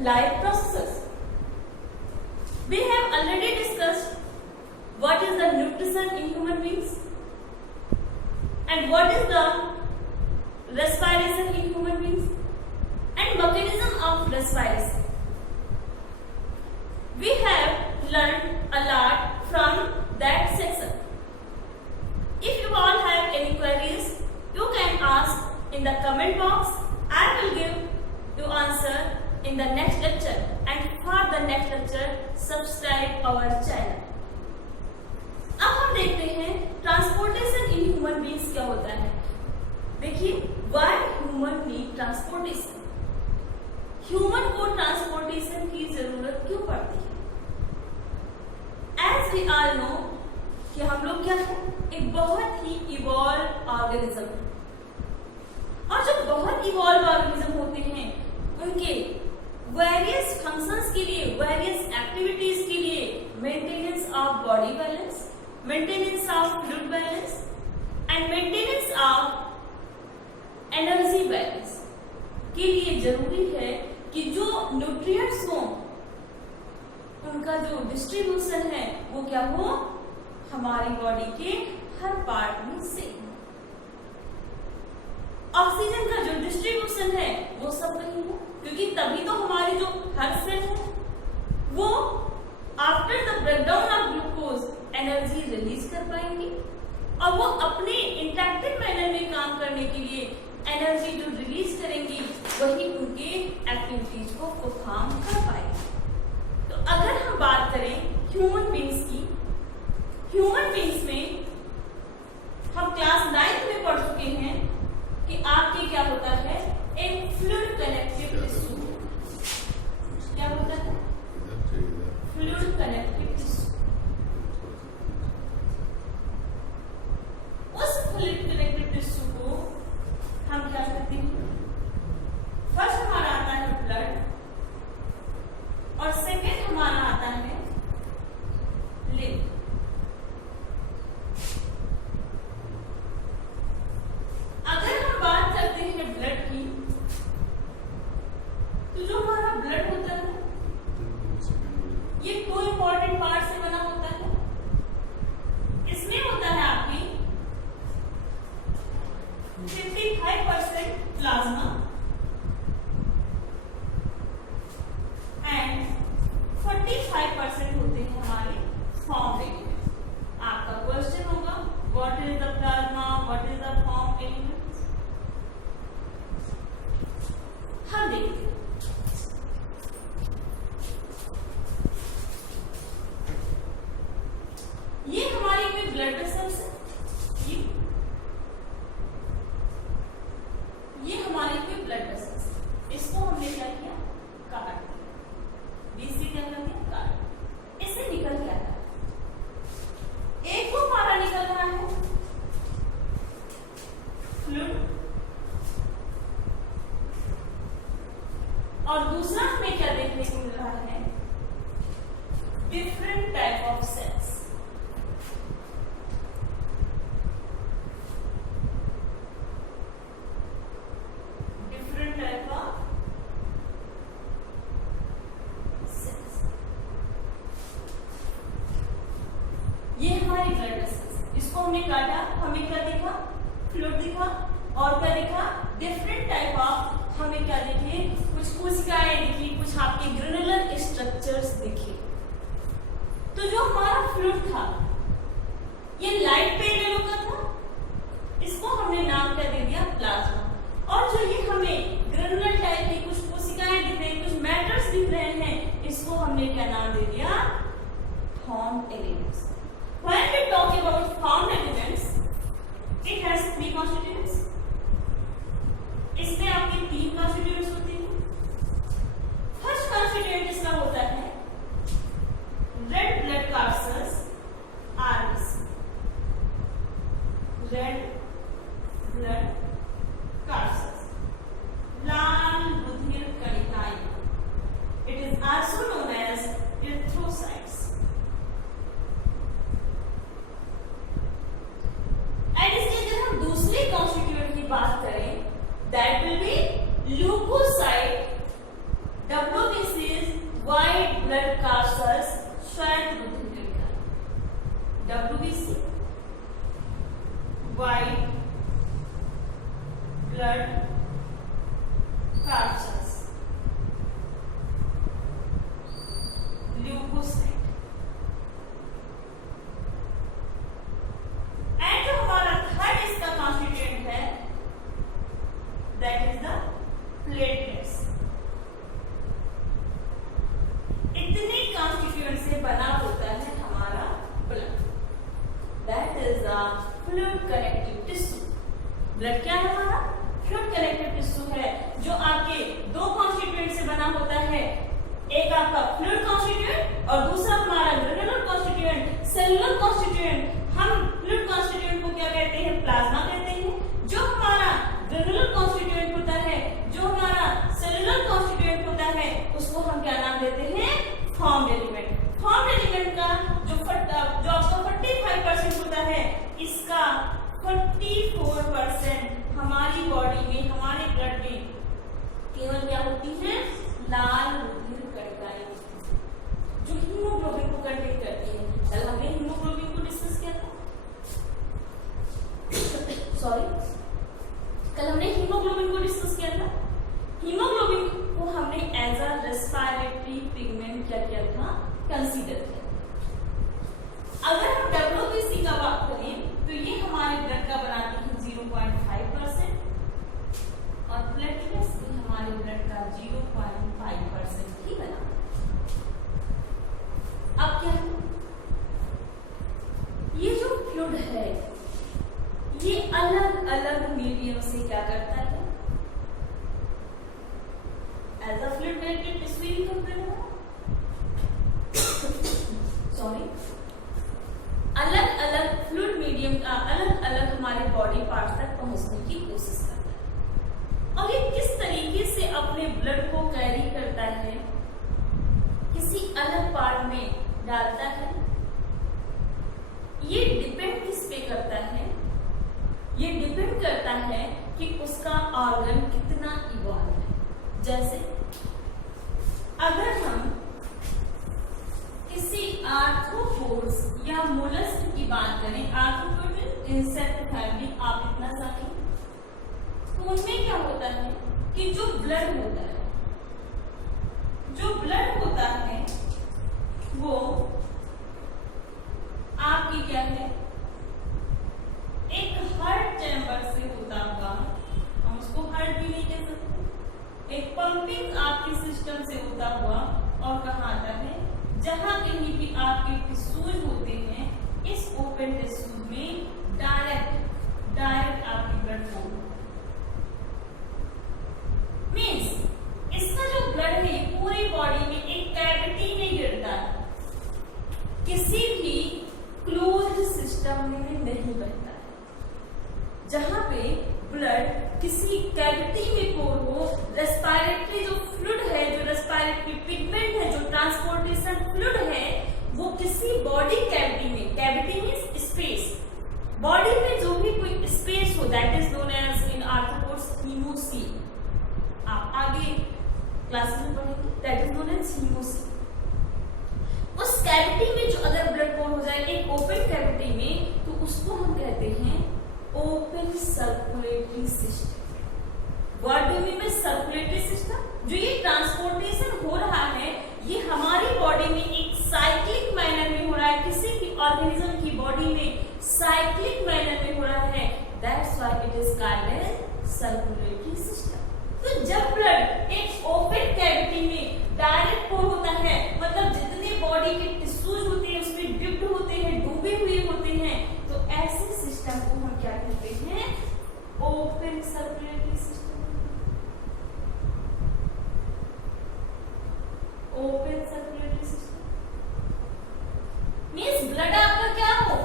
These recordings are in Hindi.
life processes. We have already discussed what is the nutrition in human beings and what is the respiration in human beings and mechanism of respiration. We have learned a lot from that section. If you all have any queries, you can ask in the comment box. I will give you answer in the next lecture, and for the next lecture subscribe our channel. अब हम देखते हैं ट्रांसपोर्टेशन इन ह्यूमन बीइंग्स क्या होता है। देखिए, why human need transportation. Human को ट्रांसपोर्टेशन की जरूरत क्यों पड़ती है? एज वी ऑल नो कि हम लोग क्या है, एक बहुत ही इवॉल्व ऑर्गेनिज्म है, और जो बहुत इवॉल्व ऑर्गेनिज्म होते हैं उनके वेरियस फंक्शंस के लिए, वेरियस एक्टिविटीज के लिए maintenance of body balance, maintenance of fluid balance and maintenance of energy balance के लिए जरूरी है कि जो न्यूट्रिएंट्स हो उनका जो डिस्ट्रीब्यूशन है वो क्या हो, हमारी बॉडी के हर पार्ट में सेम। ऑक्सीजन का जो डिस्ट्रीब्यूशन है वो सब कहीं हो, क्योंकि तभी तो हमारी जो हर सेल है वो after the breakdown of glucose energy release कर पाएंगे, और वो अपने इंटैक्टिव मैनर में काम करने के लिए एनर्जी जो रिलीज करेंगी वही उनके एक्टिविटीज को परफॉर्म कर पाएंगे। तो अगर हम बात करें ह्यूमन बीइंग्स की, ह्यूमन बीइंग्स में हम क्लास 9 में पढ़ चुके हैं कि आपके क्या होता है, एक फ्लूइड कनेक्टिव टिश्यू। क्या होता है? Fluid connective tissue. उस फ्लूइड कनेक्टिव टिश्यू को हम क्या करते हैं, फर्स्ट हमारा आता है ब्लड, और सेकेंड हमारा आता है लिवर। अगर हम बात करते हैं ब्लड की, तो जो हमारा ब्लड होता है ये 2 इंपॉर्टेंट पार्ट से बना होता है। इसमें होता है आपकी 55% प्लाज्मा एंड 45% होते हैं हमारे फॉर्म एलिमेंट्स। आपका क्वेश्चन होगा what is the plasma, what is the form elements. हम देखते हैं, ये हमारी कोई ब्लड वेसल्स है, ये हमारी कोई ब्लड वेसल्स, इसको हमने क्या किया, काट दिया, बीच से क्या कर दिया, काट, इससे निकल क्या था, एक को हमारा निकल रहा है फ्लूइड, और दूसरा हमें क्या देखने को मिल रहा है, different type of cells. Different type of cells, ये हमारी ब्लड वेसल्स। इसको हमने काटा, हमें क्या दिखा, फ्लूइड दिखा, और क्या दिखा, डिफरेंट टाइप ऑफ, हमें क्या दिखे, कुछ कोशिकाएं दिखी, कुछ आपके ग्रेनुलर स्ट्रक्चर्स दिखे। तो जो हमारा फ्लूइड था ये लाइट पेल येलो का था, इसको हमने नाम क्या दे दिया, प्लाज्मा। और जो ये हमें ग्रेनुलर टाइप की कुछ कोशिकाएं दिख रही, कुछ मैटर्स दिख रहे हैं, इसको हमने क्या नाम दे दिया, form elements. When we talk about formed elements, it has 3 constituents. इसमें आपके 3 constituents होते हैं। फर्स्ट constituent इसका होता है red blood corpuscles, RBC, red blood corpuscles, लाल बुधिर कणिकाएं। It is also known as erythrocytes. WBC, white blood corpuscles, leukocyte, and जो हमारा थर्ड इसका कॉन्स्टिट्यूएंट है दैट इज द प्लेटलेट्स। इतने कॉन्स्टिट्यूएंट से बना होता है हमारा blood, that is the fluid connective tissue. Blood क्या है हमारा? फ्लूइड कनेक्टिव टिश्यू है, जो आपके दो कॉन्स्टिट्यूएंट से बना होता है, एक आपका फ्लूइड कॉन्स्टिट्यूएंट और दूसरा हमारा ग्रेनुलर कॉन्स्टिट्यूएंट, सेलुलर कॉन्स्टिट्यूएंट। हम फ्लूइड कॉन्स्टिट्यूएंट को क्या कहते हैं? प्लाज्मा कहते हैं। जो हमारा ग्रेनुलर कॉन्स्टिट्यूएंट होता है, जो हमारा सेलुलर कॉन्स्टिट्यूएंट होता है, उसको हम क्या नाम देते हैं? Formed element. फॉर्म्ड एलिमेंट का जो आपका 45% होता है, इसका 44% हमारी बॉडी में, हमारे ब्लड में केवल क्या होती है? लाल रुधिर कणिकाएं, जो हीमोग्लोबिन को कंटेन करती है। कल हमने हीमोग्लोबिन को डिस्कस किया था, कल हमने हीमोग्लोबिन को डिस्कस किया था। हीमोग्लोबिन को हमने एज अ रेस्पिरेटरी पिगमेंट क्या किया था? कंसीडर किया। अगर हम WBC का बात करें तो ये हमारे ब्लड का बनाती है 0.5% और प्लेटलेट्स भी हमारे ब्लड का 0.5% ही बना। अब क्या है? ये जो फ्लूइड है ये अलग अलग मीडियम से क्या करता है? As a fluid connected tissue अलग अलग फ्लूइड मीडियम का अलग अलग हमारे बॉडी पार्ट्स तक पहुंचने की कोशिश करता है। और ये किस तरीके से अपने ब्लड को कैरी करता है, किसी अलग पार्ट में डालता है, ये डिपेंड किस पे करता है? ये डिपेंड करता है कि उसका ऑर्गन कितना इवॉल्व है। जैसे अगर हम किसी आर्थ्रोपोड्स या मोलस्क की बात करें, आर्थ्रोपोड इंसेक्ट फैमिली आप इतना जानिए, तो उनमें क्या होता है कि जो ब्लड होता है, वो आपकी क्या है? एक हार्ट चैम्बर से होता हुआ, हम उसको हार्ट भी नहीं कह सकते, एक पंपिंग आपके सिस्टम से होता हुआ और कहाँ आता है? जहां कहीं भी आपके टिश्यूज होते हैं, इस ओपन टिश्यूज में डायरेक्ट आपकी ब्लड फ्लो मीन्स इसका जो ब्लड है पूरी बॉडी में एक कैविटी में गिरता है, किसी भी क्लोज्ड सिस्टम में नहीं बहता है। जहां पे ब्लड किसी कैविटी में पोर हो, रेस्पिरेटरी जो फ्लूइड है, जो रेस्पिरेटरी पिगमेंट है, जो ट्रांसपोर्टेशन फ्लूइड है, वो किसी बॉडी कैविटी में, कैविटी मींस स्पेस, बॉडी में जो भी कोई स्पेस हो, that is known as in arthropods haemocoel. आप आगे क्लास में पढ़ेंगे, that is known as haemocoel. उस कैविटी में जो अगर ब्लड पोर हो जाए एक ओपन कैविटी में, तो उसको हम कहते हैं open circulatory system. What do mean by circulatory system? जो ये ट्रांसपोर्टेशन हो रहा है, ये हमारी बॉडी में एक साइक्लिक मैनर में हो रहा है, किसी भी ऑर्गेनिज्म की बॉडी में साइक्लिक मैनर में हो रहा है, that's why it is called as circulatory system. तो जब ब्लड एक ओपन कैविटी में डायरेक्ट पोर होता है, मतलब जितने बॉडी के टिश्यूज होते हैं उसमें डिप्ड होते हैं, डूबे हुए होते हैं, तो ऐसे सिस्टम को हम क्या कहते हैं? Open circulatory system. Open circulatory system means blood आपका क्या हो,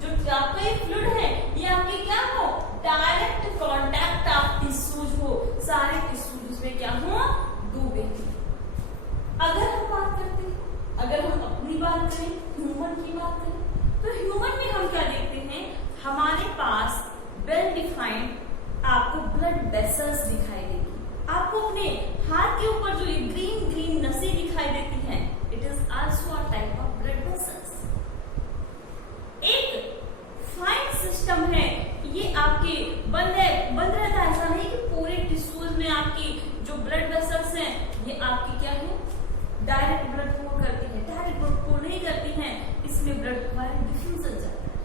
जो आपका ये फ्लूइड है ये आपके क्या हो? डायरेक्ट कांटेक्ट ऑफ टिश्यूज हो, सारे टिश्यूज में क्या हो? डूबे। अगर हम बात करते हैं, अगर हम अपनी बात करें, ह्यूमन की बात करें, तो ह्यूमन में हम क्या देखते हैं? हमारे पास वेल डिफाइंड आपको ब्लड वेसल्स दिखाई देगी। आपको अपने हाथ के ऊपर जो ये ग्रीन ग्रीन नसें दिखाई देती हैं, it is also a type of blood vessels. इसमें ब्लड वायर डिफ्यूजन जाता है।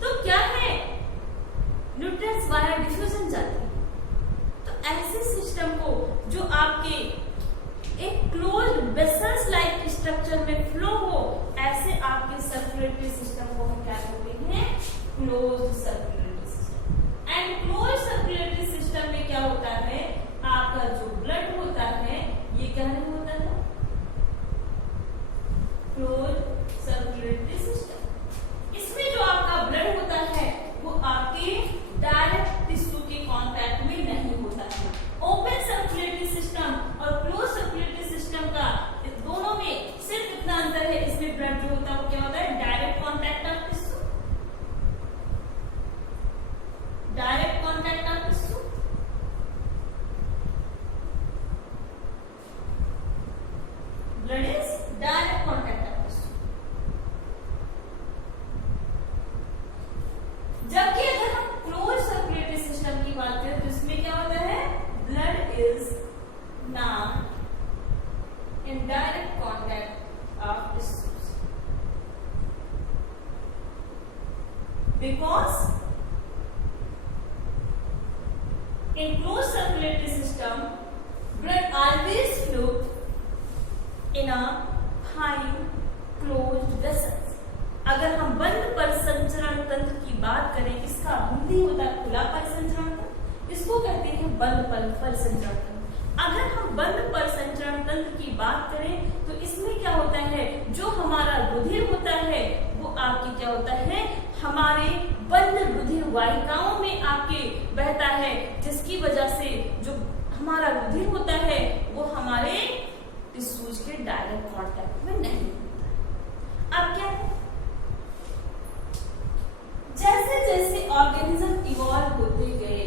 तो क्या है, न्यूट्रिएंट्स वायर डिफ्यूजन जाते हैं। तो ऐसे सिस्टम को जो आपके एक क्लोज्ड वेसल्स लाइक स्ट्रक्चर में फ्लो हो, ऐसे आपके सर्कुलेटरी सिस्टम को हम क्या कहते हैं, closed circulatory system. And closed circulatory system में क्या होता है, आपका जो ब्लड होता है ये क्या नहीं होता है, क्लोज्ड सर्कुलेटरी सिस्टम। इसमें जो आपका ब्लड होता है वो आपके डायरेक्ट टिश्यू के कांटेक्ट में नहीं होता है। ओपन सर्कुलेटरी सिस्टम और क्लोज सर्कुलेटरी सिस्टम का दोनों में सिर्फ इतना अंतर है, इसमें ब्लड जो होता है वो क्या होता है, direct contact of tissue, direct contact of tissue. Blood is direct contact of tissue. जबकि अगर हम क्लोज सर्कुलेटरी सिस्टम की बात करें तो इसमें क्या होता है, blood is now in direct contact of tissues because in closed circulatory system blood always flow in a fine closed vessels। अगर हम बंद परिसंचरण तंत्र की बात करें, इसका हिंदी होता है खुला परिसंचरण तंत्र, इसको कहते हैं बंद परिसंचरण तंत्र। अगर हम बंद परिसंचरण तंत्र की बात करें तो इसमें क्या होता है, जो हमारा रुधिर होता है वो आपकी क्या होता है, हमारे बंद रुधिर वाहिकाओं में आपके बहता है, जिसकी वजह से जो हमारा रुधिर होता है वो हमारे टिश्यूज के डायरेक्ट कांटेक्ट में नहीं होता। अब क्या है, जैसे जैसे ऑर्गेनिज्म इवॉल्व होते गए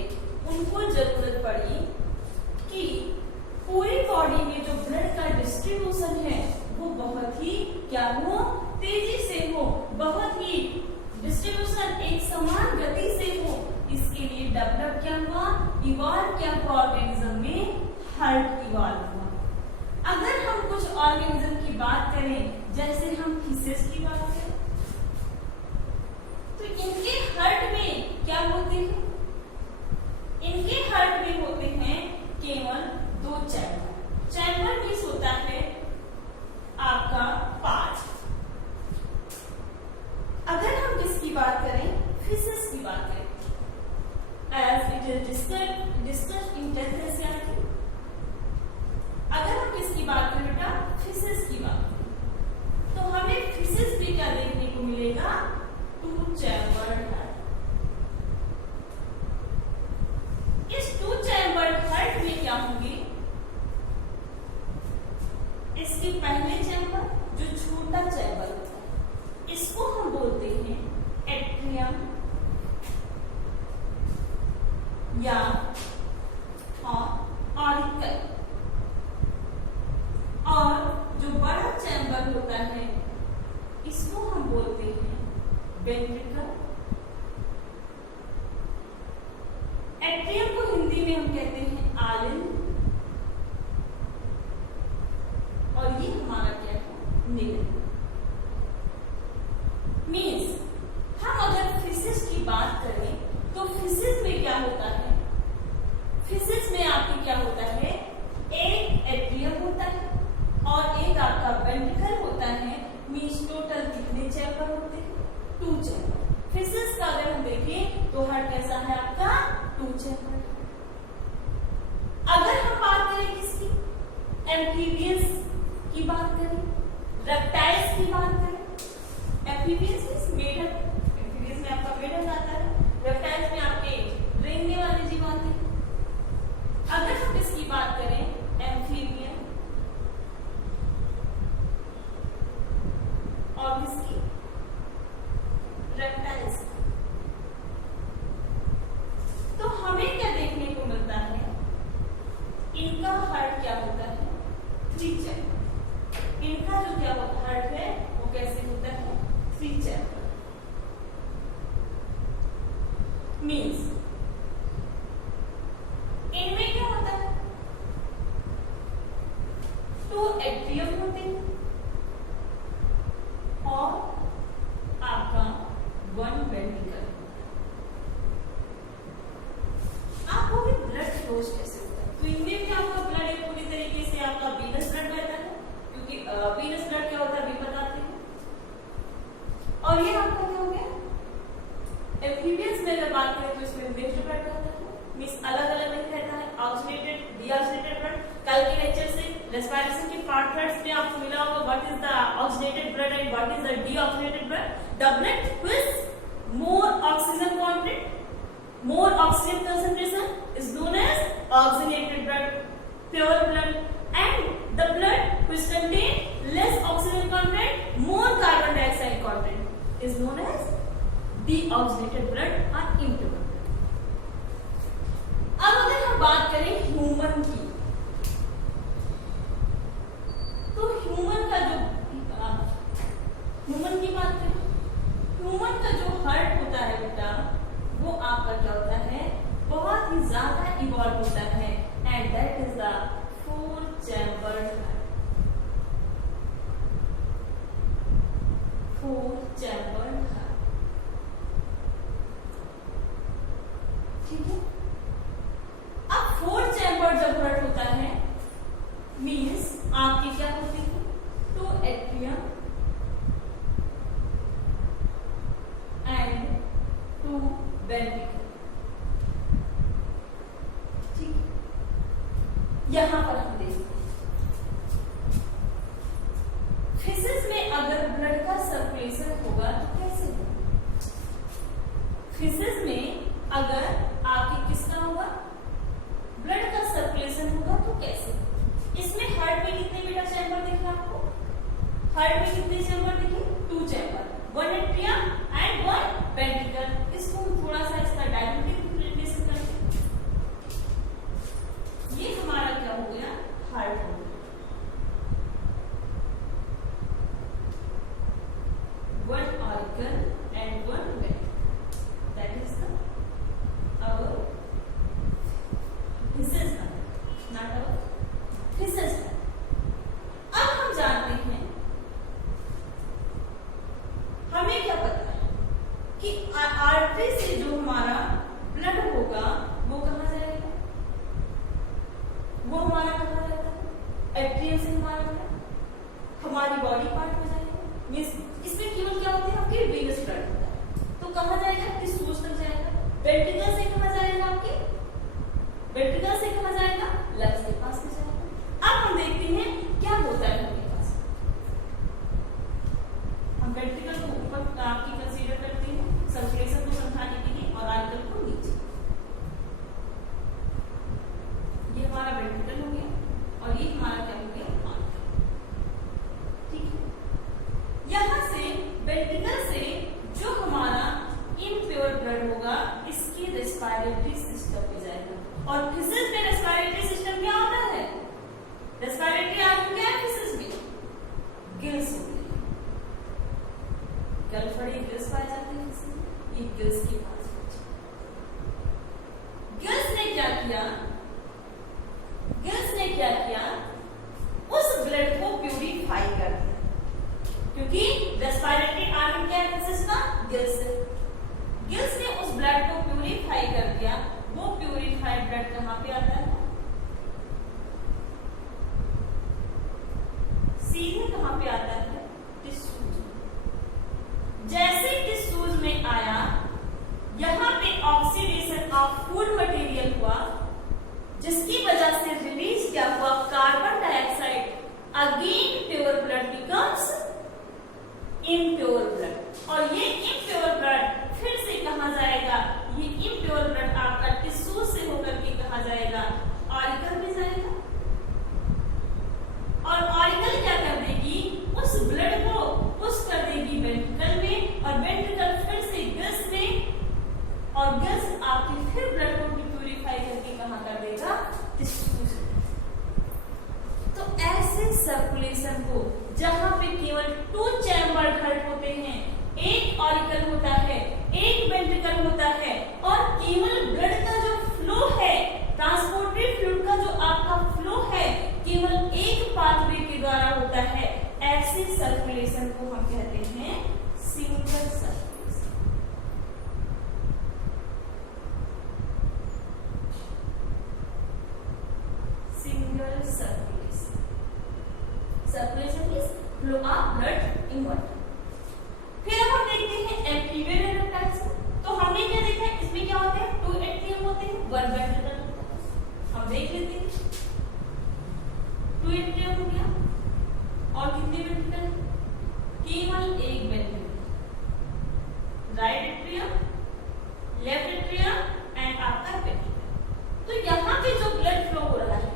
उनको जरूरत पड़ी कि पूरी बॉडी में जो ब्लड का डिस्ट्रीब्यूशन है वो बहुत ही क्या हो, तेजी से हो, बहुत ही डिस्ट्रीब्यूशन एक समान गति से हो। इसके लिए डेवलप क्या हुआ, इवॉल्व क्या हुआ ऑर्गेनिज्म में, हार्ट इवॉल्व हुआ। अगर हम कुछ ऑर्गेनिज्म की बात करें, जैसे हम फिशेस की बात करें, तो इनके हार्ट में क्या होते हैं, इनके हार्ट में होते हैं केवल 2 चैम्बर। चैम्बर मींस होता है आपका 5। अगर हम किसकी बात करें, फिशेस की बात करें, as it is discussed in 10th SCRT। अगर हम किसकी बात करें बेटा, फिशेस की बात करें, तो हमें फिशेस भी क्या देखने को मिलेगा, 2 चैम्बर्ड हार्ट। इस 2 चैम्बर्ड हार्ट में क्या होंगे, इसके पहले चैम्बर जो छोटा चैम्बर होता है इसको हम बोलते हैं एट्रियम या ऑरिकल, और जो बड़ा चैम्बर होता है इसको हम बोलते हैं वेंट्रिकल। एट्रियम को हिंदी में हम कहते हैं आलिन, और ये हमारा क्या है, निगल। मीन्स हम अगर फिशेस की बात करें तो फिशेस में क्या होता है, फिशेस में आपके क्या होता है, एक एट्रियम होता है और एक आपका वेंट्रिकल होता है। मीन्स टोटल कितने चैम्बर होते हैं, 2 चैम्बर। फिशेस का अगर हम देखें तो हार्ट कैसा है आपका, 2 चैम्बर। अगर हम बात करें किसकी, एम्फीबियंस की बात करें, रेप्टाइल्स की बात करें, एम्फीबियंस मेढक, एम्फीबियंस में आपका मेढक आता है, रेप्टाइल्स में आपके रेंगने वाले जीव आते हैं। अगर हम इसकी बात करें एम्फीबियन और किसकी, रेप्टाइल्स, तो हमें क्या देखने को मिलता है, इनका हार्ट क्या होता है, 3 चैम्बर। इनका जो क्या हार्ट है वो कैसे होता है, 3 चैम्बर। मीन्स इनमें क्या होता है, 2 एट्रियम होते हैं और ये आपका क्या हो गया? एम्फीबियंस में अगर बात करें तो इसमें मिक्स्ड ब्लड रहता है, मींस अलग अलग नहीं रहता है, ऑक्सीडेटेड डीऑक्सीडेटेड ब्लड। कल के लेक्चर से रेस्पिरेशन के पार्ट्स में आपको मिला होगा what is the oxidated blood and what is the deoxidated blood. The blood with more oxygen content, more oxygen concentration is known as oxygenated blood, pure blood, and the blood which contain less oxygen content, more carbon dioxide content is known as deoxygenated blood or impure. अब अगर हम बात करें ह्यूमन की, तो ह्यूमन का जो ह्यूमन की बात करें, ह्यूमन का जो हार्ट होता है बेटा, वो आपका क्या होता है? बहुत ही ज्यादा इवॉल्व होता है, and that is the 4 chambered heart. 4 chambered heart, ठीक है। अब 4 चैम्बर्ड जब हार्ट होता है, मीन्स आपकी क्या होती है? 2 एट्रियम एंड 2 वेंट्रिकल, ठीक। यहां पर हम देखते हैं फिजिक्स में अगर ब्लड का सर्कुलेशन होगा तो कैसे होगा? फिजिक्स में अगर आपके किसका होगा? ब्लड का सर्कुलेशन होगा तो कैसे? इसमें हार्ट में कितने बेटा चैम्बर दिखे आपको? हार्ट में कितने चैम्बर दिखे? 2 चैम्बर, 1 एट्रियम एंड 1 वेंट्रिकल। इसको थोड़ा सा इसका डायग्रामेटिक रिप्रेजेंटेशन करते हैं। ये हमारा क्या हो गया? हार्ट हो गया। 1 auricle and 1 ventricle, that is the our physics, not our physics. अब हम जानते हैं, हमें क्या पता है कि आर्टरी से जो हमारा ब्लड होगा वो कहां जाएगा? वो हमारा कहां जाता है? एट्रियम से हमारा ब्लड हमारी बॉडी पार्ट में जाएगा। मींस इसमें केवल क्या होता है? आपके वेगस ब्लड होता है, तो कहां जाएगा? टिश्यूज तक जाएगा। वेंट्रिकल से कहां जाएगा? आपके वेंट्रिकल से कहां जाएगा? लंग्स के पास में जाएगा। अब हम देखते हैं क्या होता है उनके पास। हम वेंट्रिकल को ऊपर आपकी कंसीडर करते हैं सर्कुलेशन को समझाने के लिए, और आर्टिकल को नीचे। ये हमारा वेंट्रिकल हो गया और ये हमारा क्या हो गया? आर्टिकल, ठीक है। यहां से वेंट्रिकल से जो हमारा इम्प्योर ब्लड होगा, इसकी रेस्पिरेटरी सिस्टम में जाएगा। और फिजिक्स में रेस्पिरेटरी सिस्टम क्या होता है? रेस्पिरेटरी आर्गन क्या है फिजिक्स में? गिल्स होते हैं। गलफड़ी गिल्स पाए जाते हैं इसमें, ये गिल्स के पास पहुंचे। गिल्स ने क्या किया? गिल्स ने क्या किया? उस ब्लड को प्यूरिफाई कर दिया, क्योंकि रेस्पिरेटरी आर्गन क्या है फिजिक्स का? गिल्स है। गिल्स ने उस ब्लड को प्यूरिफाई कर दिया। वो प्यूरिफाइड ब्लड कहां पे आता है? सीधे कहां पे आता है? टिश्यूज। जैसे टिश्यूज में आया, यहां पे ऑक्सीडेशन ऑफ फूड मटेरियल हुआ, जिसकी वजह से रिलीज क्या हुआ? Carbon dioxide. Again pure blood becomes impure blood, और ये इम्प्योर ब्लड फिर से कहां जाएगा? ये इम्प्योर ब्लड आपका टिश्यू से होकर के कहां जाएगा? ऑरिकल में जाएगा। और ऑरिकल क्या कर देगी? उस ब्लड को पुश कर देगी वेंट्रिकल में, और वेंट्रिकल फिर से गिल्स में, और गिल्स आपकी फिर ब्लड को प्यूरिफाई करके कहां कर देगा? टिश्यूज। तो ऐसे सर्कुलेशन को, जहां पे केवल 2 चैम्बर हार्ट होते हैं, एक ऑरिकल होता है, एक वेंट्रिकल होता है, और केवल ब्लड का जो फ्लो है, ट्रांसपोर्टेड फ्लूइड का जो आपका फ्लो है, केवल एक पाथवे के द्वारा होता है, ऐसे सर्कुलेशन को हम कहते हैं single circulation. Single circulation, circulation means flow of blood in water. फिर हम देखते right atrium, left atrium and आपका वेंट्रिकल। तो यहाँ पे जो ब्लड फ्लो हो रहा है,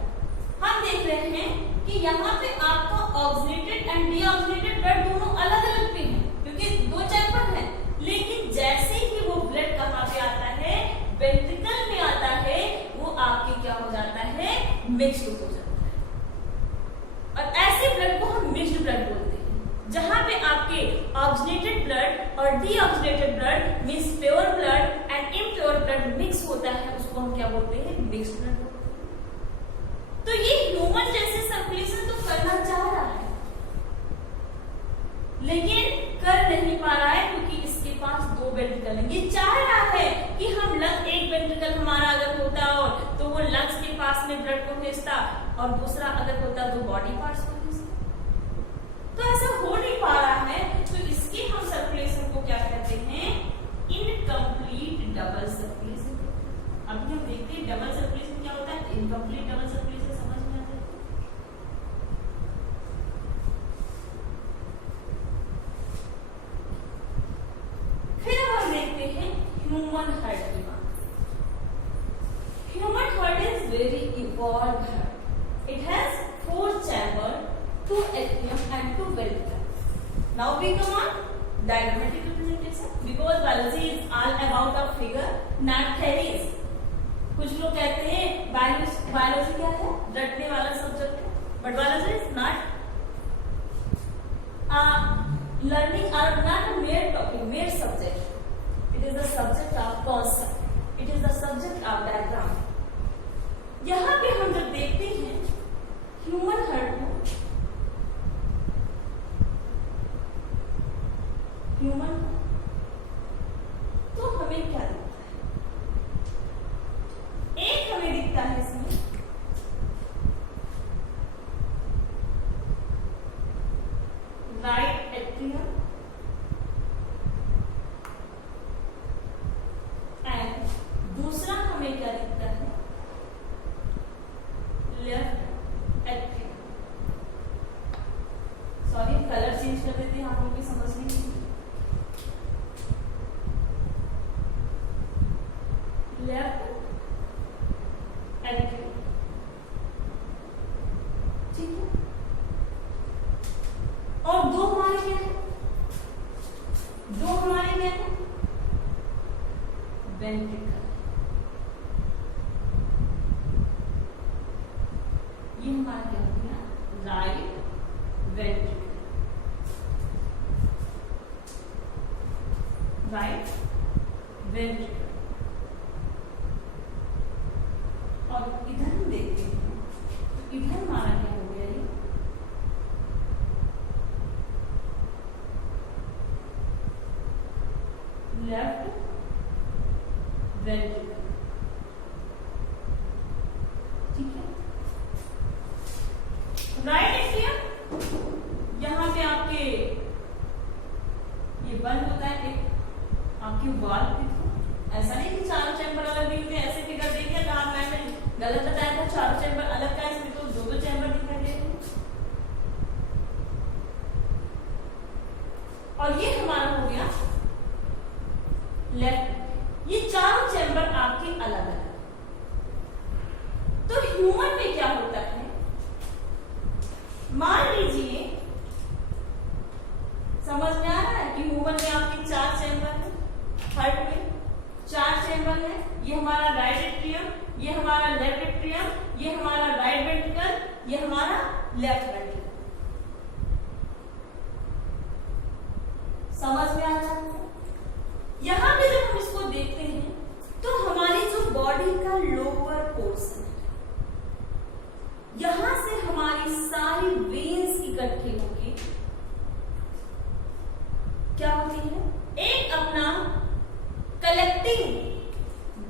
हम देख रहे हैं कि यहाँ पे आपका ऑक्सीनेटेड एंड डीऑक्सीनेटेड ब्लड दोनों अलग अलग भी हैं, क्योंकि दो चैम्बर हैं। लेकिन जैसे ही वो ब्लड कहाँ पे आता है, वेंट्रिकल में आता है, वो आपके क्या हो जाता है, मिक्स्ड हो जाता है। और ऐसे ब्लड को हम मिक्स्ड ब्लड बोलते हैं, जहां पे आपके ऑक्सीनेटेड ब्लड और deoxygenated blood means pure blood and impure blood mix होता है, उसको हम क्या बोलते हैं, मिक्स्ड ब्लड बोलते हैं। तो ये ह्यूमन जैसे सर्कुलेशन तो करना चाह रहा है, लेकिन कर नहीं पा रहा है, क्योंकि इसके पास दो वेंट्रिकल है। ये चाह रहा है कि हम लंग, एक वेंट्रिकल हमारा अगर होता और तो वो लंग्स के पास में ब्लड को भेजता, और दूसरा अगर होता तो बॉडी पार्ट्स को भेजता। तो ऐसा हो नहीं पा रहा है, तो इसके हम सर्कुलेशन को क्या कहते हैं, इनकम्प्लीट डबल सर्कुलेशन। अभी हम देखते हैं डबल सर्कुलेशन क्या होता है, इनकम्प्लीट डबल सर्कुलेशन समझ में आता है। फिर हम देखते हैं ह्यूमन हार्ट की बात। Human heart is very evolved heart. It has 4 chamber, 2 atrium and 2 ventricle. Now we come on diagrammatic representation, because biology is all about a figure, not theories. कुछ लोग कहते हैं बायोलॉजी क्या है, रटने वाला सब्जेक्ट है, but biology is not learning are not a mere topic, mere subject. It is the subject of concept. It is the subject of diagram. यहाँ पे हम जब देखते हैं ह्यूमन हार्ट को, ह्यूमन तो हमें क्या दिखता है, एक हमें दिखता है इसमें राइट एट्रियम एंड दूसरा हमें क्या दिखता है, left atrium. Sorry, colour change कर देते हैं, आप लोग की समझ नहीं। लेफ्ट एट्रियम, ठीक है। और दो हमारे क्या है, दो हमारे क्या है, वेंट्रिकल। ये हमारा क्या हो गया, राइट वेंट्रिकल, राइट वेंट्रिकल। और इधर हम देखते हैं, तो इधर हमारा क्या हो गया, ये लेफ्ट वेंट्रिकल, ठीक है। राइट एट्रियम, यहाँ पे आपके ये बंद होता है, एक आपकी वॉल पे, ऐसा नहीं कि चारों चैम्बर अलग भी होते हैं, ऐसे फिगर देखिए, कहा मैंने गलत बताया था, चारों चैम्बर अलग का, इसमें तो दो चैम्बर दिखाई दे रहे हैं। और ये हमारा हो गया लेफ्ट। ये चारों चैम्बर आपके अलग अलग। तो ह्यूमन में क्या होता है, मान लीजिए, समझ में आ रहा है कि ह्यूमन में आपके 4 चैम्बर है, हार्ट में 4 चैम्बर है। ये हमारा राइट एट्रियम, ये हमारा लेफ्ट एट्रियम, ये हमारा राइट वेंट्रिकल, ये हमारा लेफ्ट वेंट्रिकल। समझ में आ रहा है। यहाँ पे जब हम इसको देखते हैं, तो हमारी जो बॉडी का लोअर पोर्शन है, यहां से हमारी सारी वेन्स इकट्ठी होगी, क्या होती है, एक अपना कलेक्टिंग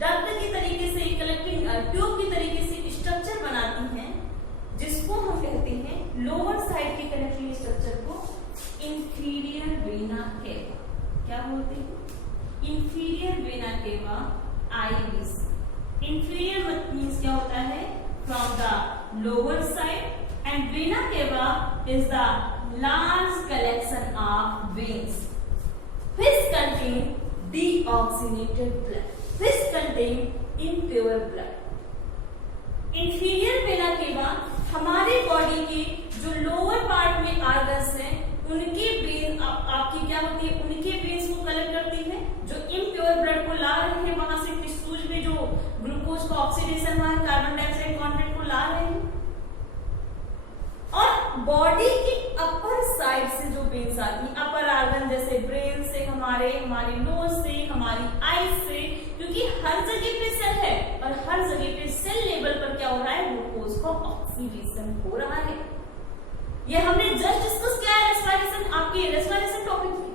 डक्ट की तरीके से, कलेक्टिंग ट्यूब की तरीके से स्ट्रक्चर बनाती हैं, जिसको हम कहते हैं लोअर साइड के कनेक्टिंग स्ट्रक्चर को इंफीरियर वेना केवा। क्या बोलते हैं, inferior vena cava, IVC. Inferior means क्या होता है, from the lower side, and vena cava is the large collection of veins which contain deoxygenated blood. This contain impure blood. Inferior vena के बाद हमारे बॉडी के जो लोअर पार्ट में आर्गन्स हैं उनके वेन आपकी क्या होती है, उनके वेन्स को कलेक्ट करती है। जो इम्प्योर ब्लड को ला रहे हैं वहां से टिश्यूज में जो ग्लूकोज का ऑक्सीडेशन हुआ है, कार्बन डाइऑक्साइड कंटेंट को ला रहे हैं। और बॉडी की अपर साइड से जो वेन्स आती है, अपर आर्गन जैसे ब्रेन से, हमारे नोज से, हमारी आईज से, क्योंकि हर जगह पे सेल है और हर जगह पे सेल लेवल पर क्या हो रहा है, ग्लूकोज का ऑक्सीडेशन हो रहा है। ये हमने जस्ट डिस्कस किया है रेस्पिरेशन, आपके रेस्पिरेशन टॉपिक में।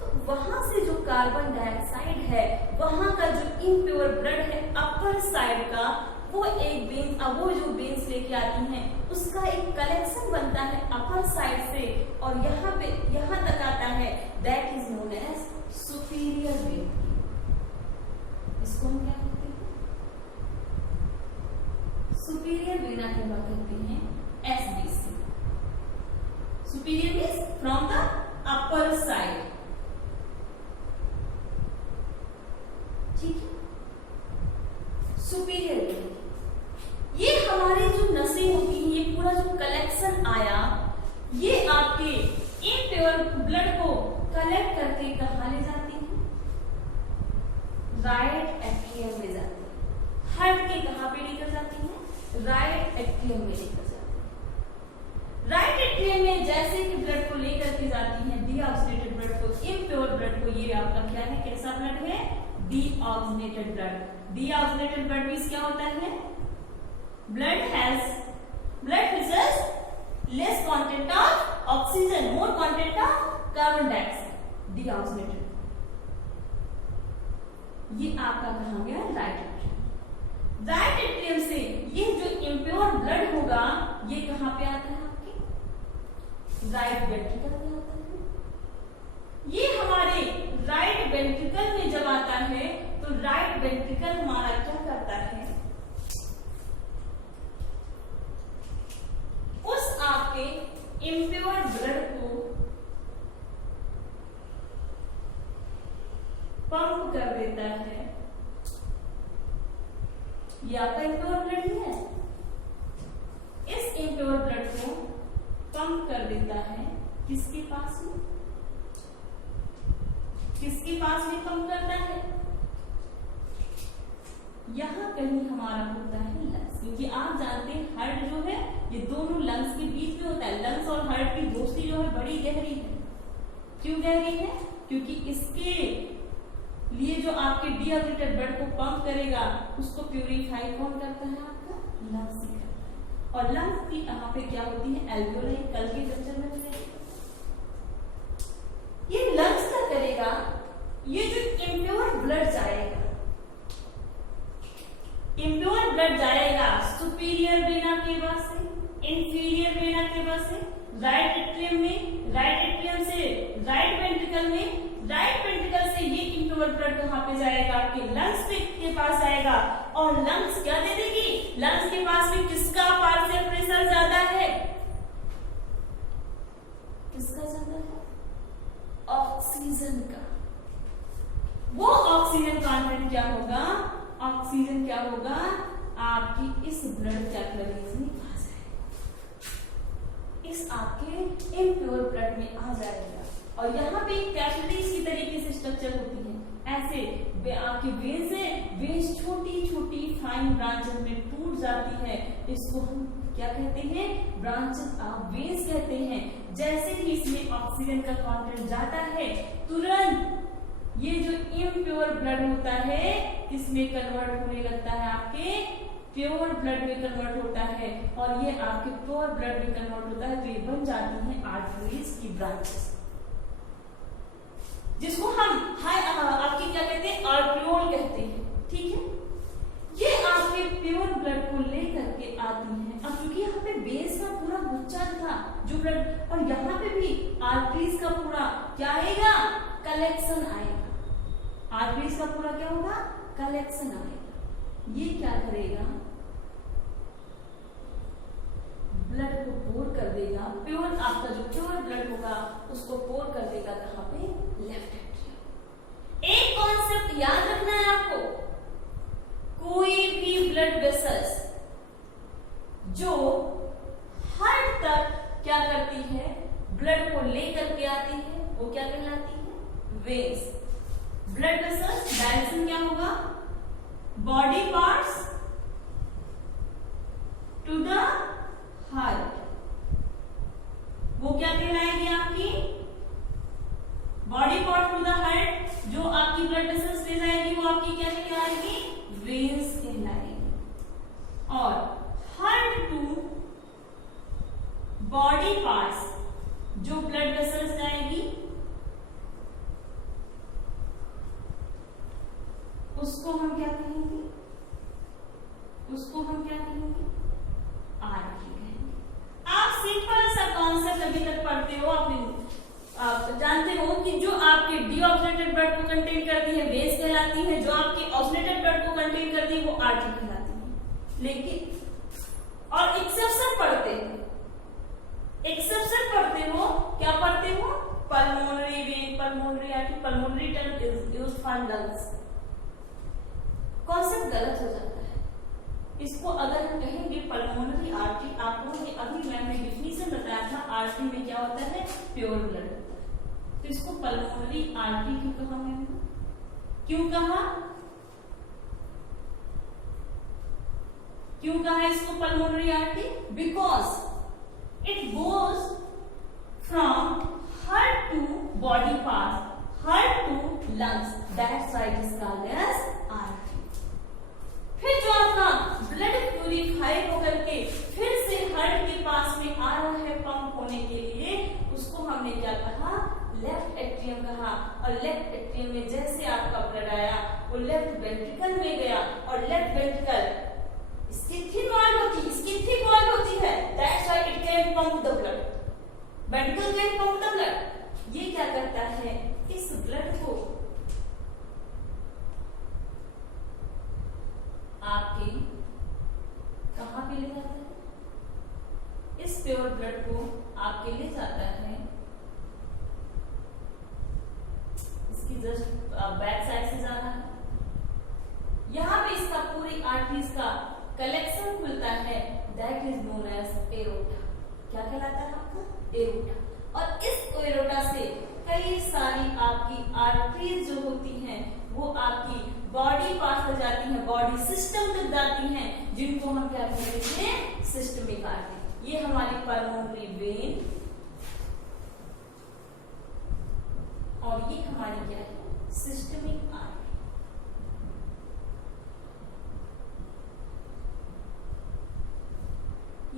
तो वहां से जो कार्बन डाइऑक्साइड है, वहां का जो इम्प्योर ब्लड है अपर साइड का, वो एक वेन, वो जो वेन्स लेके आती हैं उसका एक कलेक्शन बनता है अपर साइड से और यहाँ तक आता है। That is known as superior vein. इसको हम क्या कहते हैं, सुपीरियर वेना के बाद कहते हैं SBC. Superior means from the upper side, ठीक है। सुपीरियर वेन, ये हमारे जो नसें होती हैं, ये पूरा जो कलेक्शन आया, ये आपके इम्प्योर ब्लड को कलेक्ट करके कहाँ ले जाती है, राइट एट्रियम में जाती है। हार्ट के कहाँ पे लेकर जाती है, राइट एट्रियम में लेकर जाती है। राइट एट्रियम में जैसे कि ब्लड को लेकर के जाती है, डीऑक्सीडेटेड ब्लड को, इम्प्योर ब्लड को, ये आपका क्या है, कैसा ब्लड है, deoxygenated blood. Deoxygenated blood means क्या होता है, blood which has less content of oxygen, more content of carbon dioxide, deoxygenated। ये आपका कहा गया राइट एट्रियम। राइट एट्रियम से ये जो इम्प्योर ब्लड होगा ये कहां पे आता है, आपके राइट वेंट्रिकल में आता है। ये हमारे राइट वेंट्रिकल में जब आता है तो राइट वेंट्रिकल हमारा क्या करता है, उस आपके इम्प्योर ब्लड को पंप कर देता है। ये आपका इम्प्योर ब्लड ही है। इस इम्प्योर ब्लड को पंप कर देता है किसके पास में, किसके पास में पंप करता है, यहां कहीं हमारा होता है लंग्स। क्योंकि आप जानते हैं हार्ट जो है ये दोनों लंग्स के बीच में होता है। लंग्स और हार्ट की दोस्ती जो है बड़ी गहरी है। क्यों गहरी है, क्योंकि इसके लिए जो आपके डीऑक्सीडेटेड ब्लड को पंप करेगा उसको प्यूरिफाई कौन करता है, आपका लंग्स ही करता है। और लंग्स की यहाँ पे क्या होती है, एल्वियोलाई, कल के लेक्चर में मिलेगी। ये लंग्स क्या करेगा, ये जो इम्प्योर ब्लड जाएगा, इम्प्योर ब्लड जाएगा सुपीरियर वेना के बाद से, इंफीरियर वेना के बाद से राइट एट्रियम में, राइट एट्रियम से राइट वेंट्रिकल में, राइट वेंट्रिकल से ये इम्प्योर ब्लड कहां पे जाएगा, आपके लंग्स के पास आएगा। और लंग्स क्या दे देगी, लंग्स के पास में किसका पार्शियल प्रेशर ज्यादा है, किसका ज्यादा है, ऑक्सीजन का। वो ऑक्सीजन कंटेंट क्या होगा, ऑक्सीजन क्या होगा, आपकी इस ब्लड कैपिलरीज में आ जाएगा, इस आपके इम्प्योर ब्लड में आ जाएगा। और यहाँ पे कैपिलरीज की तरीके से स्ट्रक्चर होती है। ऐसे आपके वेन्स है, वेन्स छोटी छोटी फाइन ब्रांचेस में टूट जाती है। इसको हम क्या कहते हैं, ब्रांचेस ऑफ वेन्स कहते हैं। जैसे ही इसमें ऑक्सीजन का कंटेंट जाता है तुरंत ये जो इम्प्योर ब्लड होता है इसमें कन्वर्ट होने लगता है, आपके प्योर ब्लड में कन्वर्ट होता है। और ये आपके प्योर ब्लड में कन्वर्ट होता है तो ये बन जाती है आर्टरीज की ब्रांचेस, जिसको हम आपके क्या कहते हैं, आर्ट्रियोल कहते हैं। ठीक है, ये आपके प्योर ब्लड को लेकर के आती हैं। अब क्योंकि यहाँ पे बेस का पूरा गुच्छा था जो ब्लड, और यहाँ पे भी आर्टरीज का पूरा क्या आएगा, कलेक्शन आएगा। आर्टरीज का पूरा क्या होगा, कलेक्शन आएगा। ये क्या करेगा, ब्लड को पोर कर देगा, प्योर आपका जो प्योर ब्लड होगा उसको पोर कर देगा कहाँ पे, लेफ्ट एट्रियम। एक कॉन्सेप्ट याद रखना है आपको, कोई भी ब्लड वेसल्स जो हार्ट तक क्या करती है, ब्लड को लेकर के आती है, वो क्या कहलाती है, वेन्स। ब्लड वेसल्स डायरेक्शन क्या होगा, body parts to the heart, वो क्या कहलाएगी आपकी, body part to the heart, जो आपकी ब्लड वेसल्स ले जाएगी वो आपकी क्या कहलाएगी, वेन्स कहलाएगी। और हार्ट टू बॉडी पार्ट्स जो ब्लड वेसल्स जाएगी उसको हम क्या कहेंगे, उसको हम क्या कहेंगे, आर्टरी कहेंगे। आप सिंपल सा कॉन्सेप्ट अभी तक पढ़ते हो, आप जानते हो कि जो आपके डीऑक्सीनेटेड ब्लड को कंटेन करती है वेन्स कहलाती है, जो आपके ऑक्सीनेटेड ब्लड को कंटेन करती है वो आर्टरी कहलाती है। लेकिन और एक्सेप्शन पढ़ते हो, एक्सेप्शन पढ़ते हो, क्या पढ़ते हो, pulmonary vein, pulmonary artery, pulmonary term is used for lungs. Concept गलत हो जाता है इसको अगर हम कहेंगे पल्मोनरी आर्टरी। आप लोगों ने अभी मैंने डिफिनीशन बताया था, आर्टरी में क्या होता है, प्योर ब्लड होता है, तो इसको पल्मोनरी आर्टरी क्यों कहा मैंने, क्यों कहा, क्यों कहा इसको pulmonary artery, because it goes from heart to body part, heart to lungs, that's why it is called as artery. फिर जो आपका ब्लड प्यूरिफाई होकर के फिर से हार्ट के पास में आ रहा है पंप होने के लिए, उसको हमने क्या कहा, लेफ्ट एट्रियम कहा। और लेफ्ट एट्रियम में जैसे आपका ब्लड आया वो लेफ्ट वेंट्रिकल में गया, और लेफ्ट वेंट्रिकल इसकी थिन वॉल होती है, इसकी थिक वॉल होती है, that's why it can pump the blood, ventricle can pump the blood. ये क्या करता है, इस ब्लड को आपके कहां पे ले जाता है, इस प्योर ब्लड को आपके ले जाता है, इसकी जस्ट बैक साइड से जा रहा है, यहां पे इसका पूरी आर्टरीज का कलेक्शन खुलता है, that is known as aorta. क्या कहलाता है आपका, एरोटा। और इस एरोटा से कई सारी आपकी आर्टरीज जो होती हैं वो आपकी बॉडी पार्ट तक जाती हैं, बॉडी सिस्टम तक जाती हैं, जिनको हम क्या कहते हैं, सिस्टमिक आर्टरी। ये हमारी पल्मोनरी वेन और ये हमारी क्या है, सिस्टमिक आर्टरी।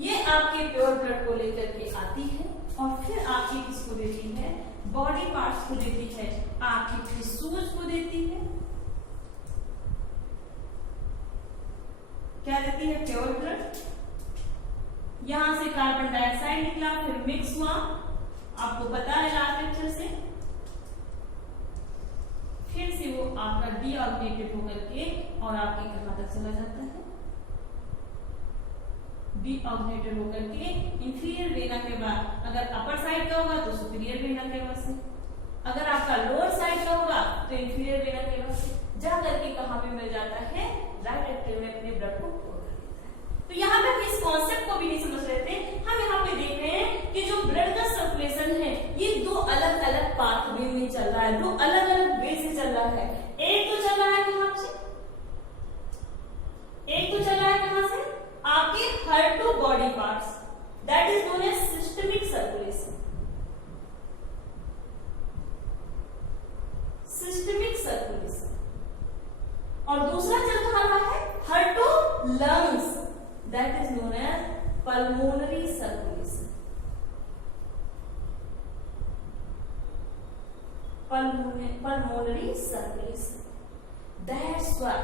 ये आपके प्योर ब्लड को लेकर के आती है और फिर आपकी किसको देती है, बॉडी पार्ट्स को देती है, आपकी टिश्यूज को देती है, क्या देती है, प्योर ब्लड। यहां से कार्बन डाइऑक्साइड निकला, फिर मिक्स हुआ, आपको पता है लास्ट लेक्चर से, फिर से वो आपका डीऑक्सीनेटेड होकर के और आपके कहां तक चला जाता है, डीऑक्सीनेटेड होकर के इंफीरियर वेना के बाद, अगर अपर साइड का होगा तो सुपीरियर वेना के बाद से, अगर आपका लोअर साइड का होगा तो इंफीरियर वेना के बाद से जा करके कहां पे मिल जाता है, राइट एट्रियम में अपने ब्लड को फ्लो कर देता है। तो यहाँ पे हम इस कॉन्सेप्ट को भी नहीं समझ रहे थे, हम यहाँ पे देख रहे हैं कि जो ब्लड का सर्कुलेशन है ये दो अलग अलग पाथवे में चल रहा है, दो अलग अलग वे से चल रहा है। एक तो चल रहा है कहां से, एक तो चल रहा है कहां से, आपके heart to body parts, that is known as systemic circulation, systemic circulation. और दूसरा चल रहा है heart to lungs, that is known as pulmonary circulation, pulmonary circulation. That's why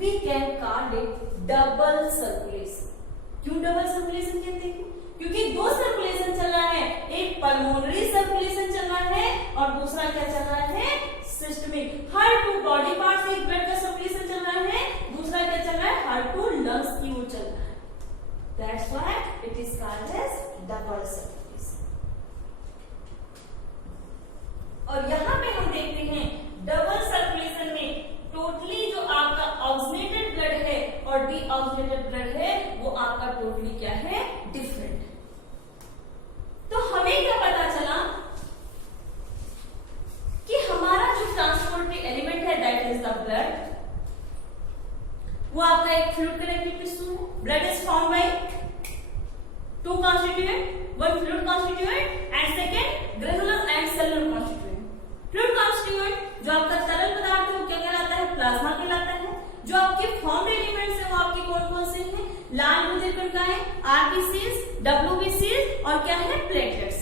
we can call it double circulation. क्यों डबल सर्कुलेशन कहते हैं, क्योंकि दो सर्कुलेशन चल रहा है, एक पल्मोनरी सर्कुलेशन चल रहा है और दूसरा क्या चल रहा है, systemic. Heart to body part से ब्लड का सर्कुलेशन चल रहा है, दूसरा क्या चल रहा है, हार्ट टू लंग्स की ओर चल रहा है। That's why it is called as double circulation. और यहां पे हम देखते हैं डबल फ्लूइड कनेक्टिव टिश्यू है। Blood is form by two constituent, one fluid constituent and second granular and cellular constituent. Fluid constituent जो आपका तरल पदार्थ है वो क्या कहलाता है? प्लाज्मा कहलाता है। जो आपके फॉर्म्ड एलिमेंट्स है वो आपके कौन कौन से हैं? लाल बुधिर कणिकाएं, आरबीसीज, डब्ल्यूबीसीज और क्या है? प्लेटलेट्स।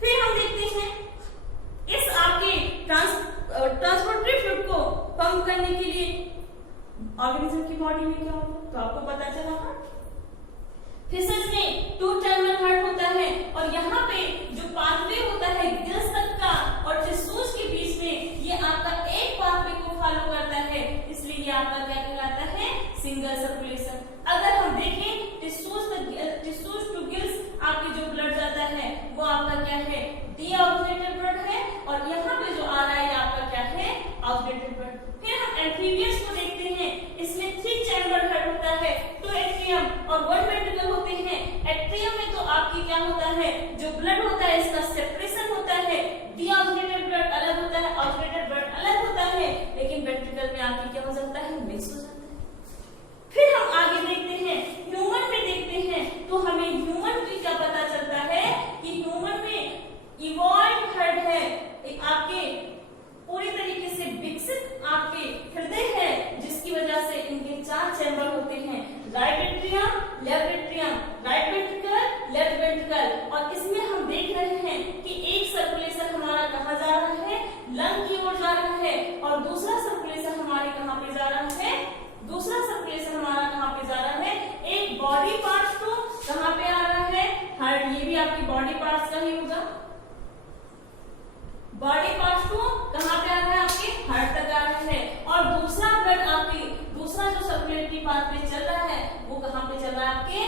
फिर हम देखते हैं इस आपके ट्रांसपोर्टरी फ्लूइड को पंप करने के लिए ऑर्गेनिज्म की बॉडी में क्या होता है? तो आपको पता चला था फिशेस में टू टर्मिनल हार्ट होता है और यहाँ पे जो पाथवे होता है गिल्स तक का और टिश्यूज के बीच में ये आपका एक पाथवे को फॉलो करता है, इसलिए ये आपका क्या कहलाता है? Single circulation. अगर हम देखें टिश्यूज टू गिल्स आपके जो ब्लड जाता है वो आपका क्या है? डीऑक्सीनेटेड ब्लड है और यहाँ पे जो आ रहा है आपका क्या है? Oxygenated blood. फिर हम एम्फीबियंस को देखते हैं, इसमें 3 चैम्बर हार्ट होता है, 2 एट्रियम और 1 वेंट्रिकल होते हैं। एट्रियम में तो आपकी क्या होता है? जो ब्लड होता है इसका सेपरेशन होता है, डीऑक्सीनेटेड ब्लड अलग होता है, ऑक्सीनेटेड ब्लड अलग होता है, लेकिन वेंट्रिकल में आपकी क्या हो जाता है? मिक्स हो जाता है। फिर हम आगे देखते हैं, ह्यूमन में देखते हैं तो हमें ह्यूमन की क्या पता चलता है कि ह्यूमन में इवॉल्व हार्ट है, आपके पूरी तरीके से विकसित आपके हृदय है, जिसकी वजह से इनके 4 चैम्बर होते हैं, right atrium, left atrium, right ventricle, left ventricle. और इसमें हम देख रहे हैं कि एक सर्कुलेशन हमारा कहाँ जा रहा है? लंग की ओर जा रहा है और दूसरा सर्कुलेशन हमारे कहाँ पे जा रहा है? दूसरा सर्कुलेशन हमारा कहाँ पे जा रहा है? एक बॉडी पार्ट टू कहाँ पे आ रहा है? हार्ट। ये भी आपकी बॉडी पार्ट्स का ही होगा। बॉडी पार्ट्स टू कहाँ पे आ रहा है? आपके हार्ट तक आ रहा है और दूसरा ब्लड आपकी दूसरा जो सर्कुलेटरी पाथवे चल रहा है वो कहाँ पे चल रहा है? आपके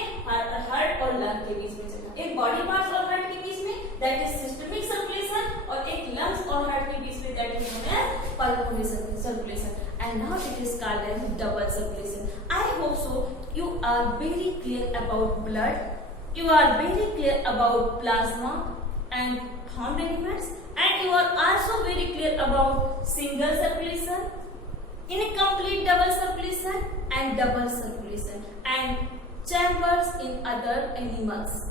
हार्ट और लंग के बीच में चल रहा है। एक बॉडी पार्ट्स और हार्ट के बीच में दैट इज सिस्टमिक सर्कुलेशन और एक लंग्स और हार्ट के बीच में that is known as pulmonary circulation. And now it is called as double circulation. I hope so you are very clear about blood, you are very clear about plasma and formed elements, and you are also very clear about single circulation, incomplete double circulation and double circulation and chambers in other animals.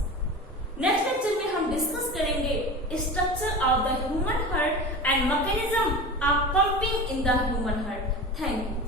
Next lecture में हम डिस्कस करेंगे structure of the human heart and mechanism of pumping in the human heart. Thank you.